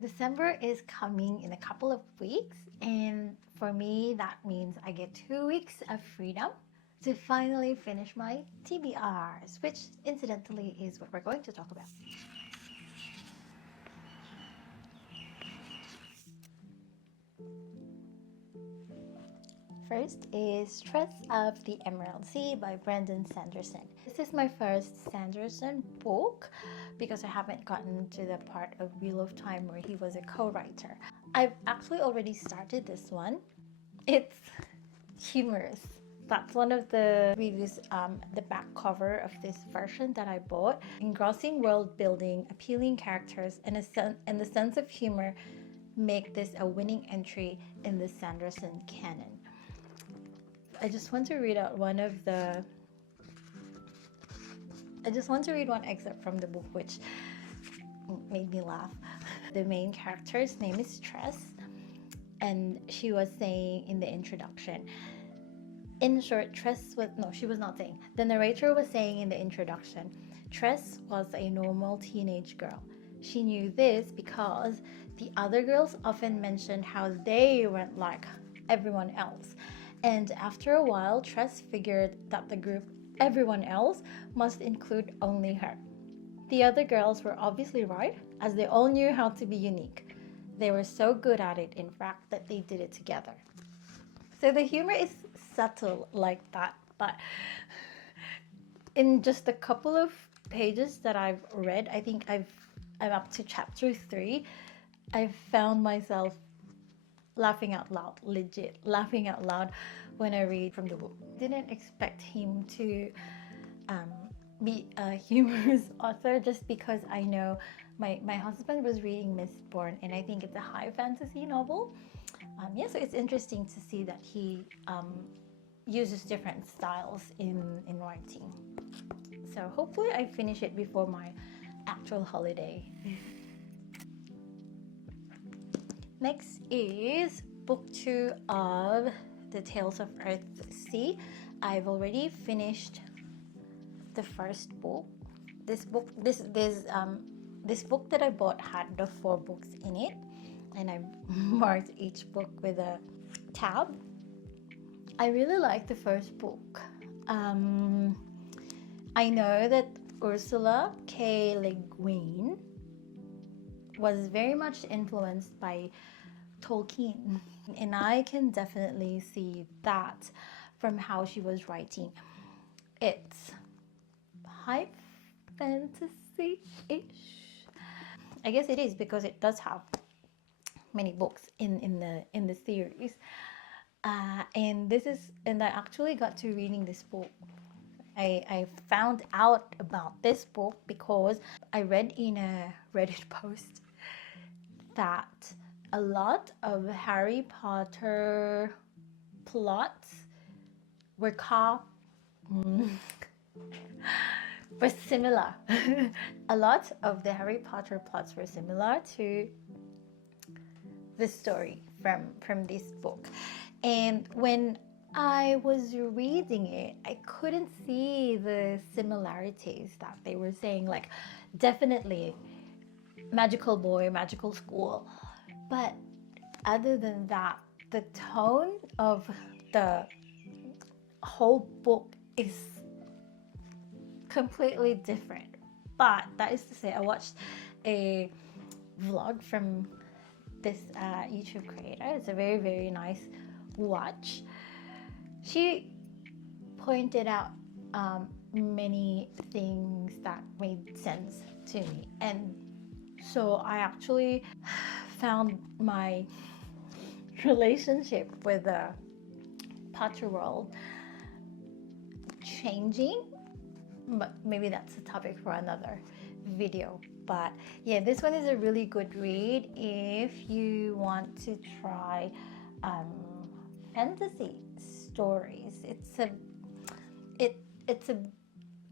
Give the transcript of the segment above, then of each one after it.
December is coming in a couple of weeks, and for me, that means I get 2 weeks of freedom to finally finish my TBRs, which incidentally is what we're going to talk about. First is Tress of the Emerald Sea by Sanderson. This is my first Sanderson book because I haven't gotten to the part of Wheel of Time where he was a co-writer. I've actually already started this one. It's humorous. That's one of the reviews, the back cover of this version that I bought. Engrossing world building, appealing characters, and the sense of humor make this a winning entry in the Sanderson canon. I just want to read out one excerpt from the book which made me laugh. The main character's name is Tress, and she was saying in the introduction, in short, she was not saying. The narrator was saying in the introduction, Tress was a normal teenage girl. She knew this because the other girls often mentioned how they weren't like everyone else. And after a while, Tress figured that the group everyone else must include only her. The other girls were obviously right, as they all knew how to be unique. They were so good at it, in fact, that they did it together. So the humor is subtle like that, but in just a couple of pages that I've read, I think I'm up to chapter 3, I've found myself laughing out loud, legit laughing out loud when I read from the book. Didn't expect him to be a humorous author just because I know my husband was reading Mistborn, and I think it's a high fantasy novel. So it's interesting to see that he uses different styles in writing. So hopefully I finish it before my actual holiday. Next is book 2 of the Tales of Earth's Sea. I've already finished the first book. This book that I bought had the 4 books in it, and I marked each book with a tab. I really like the first book. I know that Ursula K. Le Guin was very much influenced by Tolkien, and I can definitely see that from how she was writing. It's high fantasy-ish. I guess it is because it does have many books in the series, and I actually got to reading this book. I found out about this book because I read in a Reddit post that a lot of Harry Potter plots were similar. A lot of the Harry Potter plots were similar to the story from this book. And when I was reading it, I couldn't see the similarities that they were saying. Like, definitely magical boy, magical school. But other than that, the tone of the whole book is completely different. But that is to say, I watched a vlog from this YouTube creator. It's a very, very nice watch. She pointed out many things that made sense to me, and so I actually found my relationship with the Potter world changing, but maybe that's a topic for another video. But yeah, this one is a really good read if you want to try fantasy stories.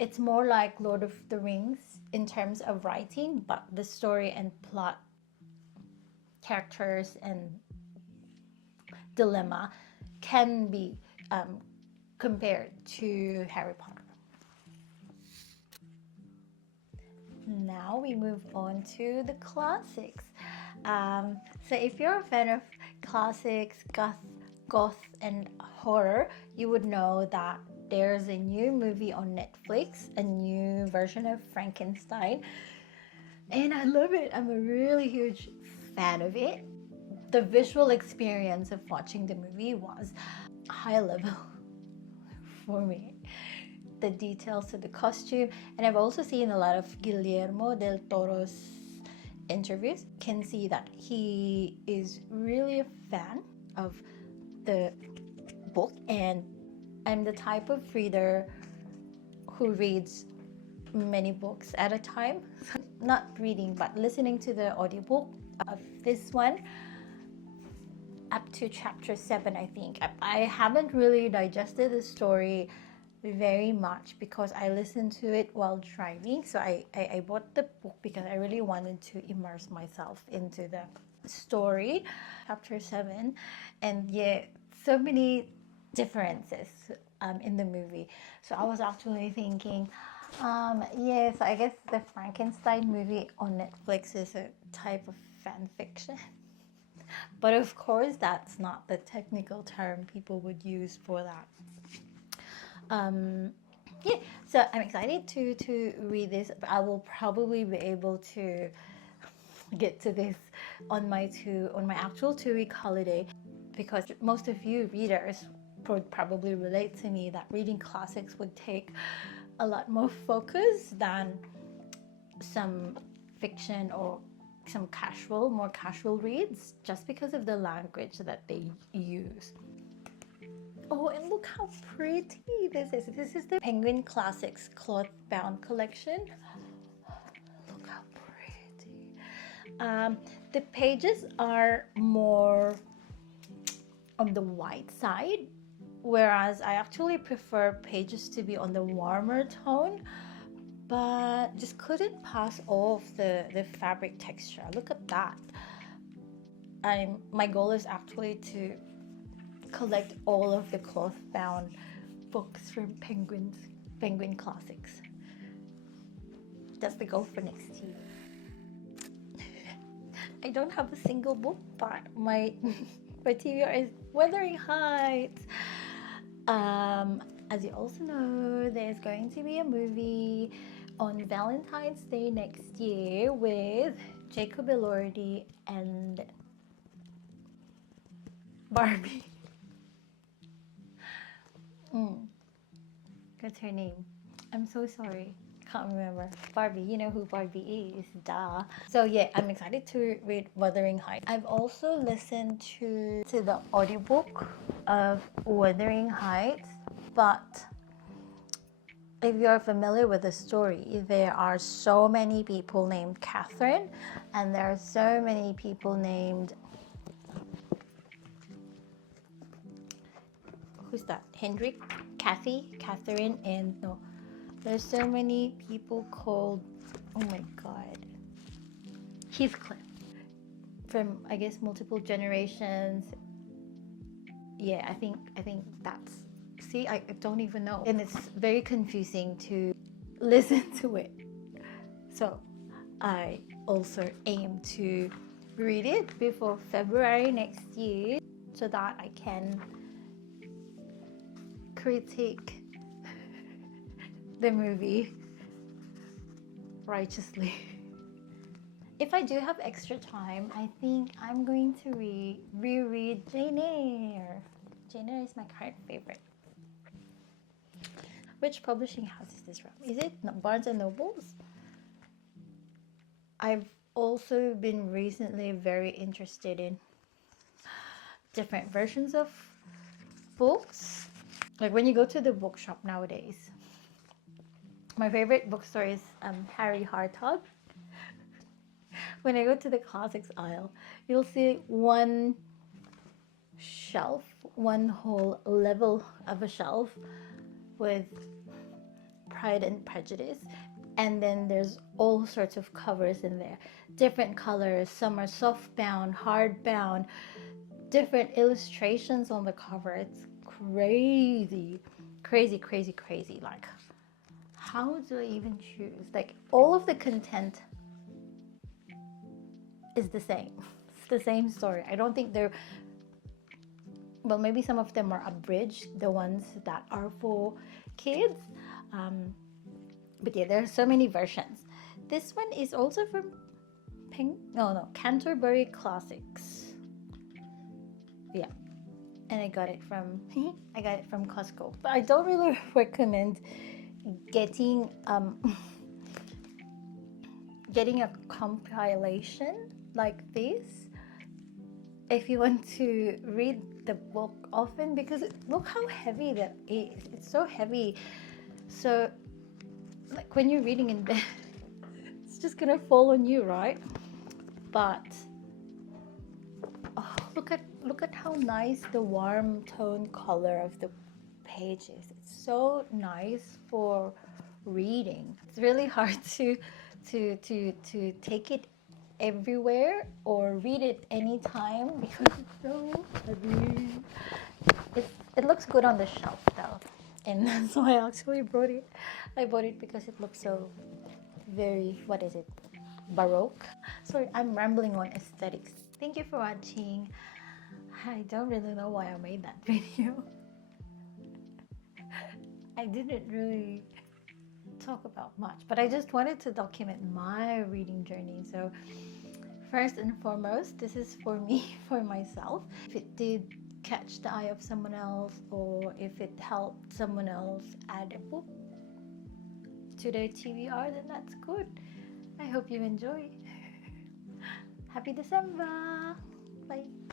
It's more like Lord of the Rings in terms of writing, but the story and plot, characters and dilemma can be compared to Harry Potter. Now we move on to the classics. So if you're a fan of classics, goth, and horror, you would know that there's a new movie on Netflix, a new version of Frankenstein, and I love it. I'm a really huge fan of it. The visual experience of watching the movie was high level for me. The details to the costume, and I've also seen a lot of Guillermo del Toro's interviews. Can see that he is really a fan of the book, and I'm the type of reader who reads many books at a time. Not reading, but listening to the audiobook of this one up to chapter 7, I think. I haven't really digested the story very much because I listened to it while driving. So I bought the book because I really wanted to immerse myself into the story. Chapter 7, and yeah, so many differences in the movie. So I was actually thinking, yes, I guess the Frankenstein movie on Netflix is a type of fan fiction. But of course, that's not the technical term people would use for that. Yeah, so I'm excited to read this. I will probably be able to get to this on my actual 2-week holiday, because most of you readers would probably relate to me that reading classics would take a lot more focus than some fiction or some more casual reads, just because of the language that they use. Oh, and look how pretty this is. This is the Penguin Classics cloth bound collection. Look how pretty. The pages are more on the white side, whereas I actually prefer pages to be on the warmer tone, but just couldn't pass off the fabric texture. Look at that. My goal is actually to collect all of the cloth bound books from Penguin Classics. That's the goal for next year. I don't have a single book, but my TBR is Wuthering Heights. As you also know, there's going to be a movie on Valentine's Day next year with Jacob Elordi and Barbie. What's her name? I'm so sorry. Can't remember. Barbie, you know who Barbie is, duh. So yeah, I'm excited to read Wuthering Heights. I've also listened to the audiobook of Wuthering Heights, but if you're familiar with the story, there are so many people named Catherine, and there are so many people named, who's that? Hendrik, Kathy, Catherine, and no, there's so many people called, oh my god, Heathcliff, from I guess multiple generations. Yeah, I think that's, see, I don't even know, and it's very confusing to listen to it. So I also aim to read it before February next year so that I can critique the movie righteously. If I do have extra time, I think I'm going to reread Jane Eyre. Jane Eyre is my current favorite. Which publishing house is this from? Is it Barnes and Nobles? I've also been recently very interested in different versions of books. Like when you go to the bookshop nowadays, my favorite bookstore is Harry Hartog. When I go to the classics aisle, you'll see one shelf, one whole level of a shelf with Pride and Prejudice, and then there's all sorts of covers in there, different colors. Some are soft bound, hard bound, different illustrations on the cover. It's crazy. Like, how do I even choose? Like, all of the content is the same. It's the same story. I don't think they're, well, maybe some of them are abridged, the ones that are for kids. But yeah, there are so many versions. This one is also from Canterbury Classics. Yeah, and I got it from Costco. But I don't really recommend getting getting a compilation like this if you want to read the book often, because look how heavy that is. It's so heavy. So like when you're reading in bed, it's just gonna fall on you, right? But oh, look at how nice the warm tone color of the pages. It's so nice for reading. It's really hard to take it everywhere or read it anytime because it's so heavy. It looks good on the shelf though, and that's why I actually bought it. I bought it because it looks so very, what is it, baroque. Sorry, I'm rambling on aesthetics. Thank you for watching. I don't really know why I made that video. I didn't really talk about much, but I just wanted to document my reading journey. So first and foremost, this is for me, for myself. If it did catch the eye of someone else, or if it helped someone else add a book to their TBR, then that's good. I hope you enjoy. Happy December. Bye.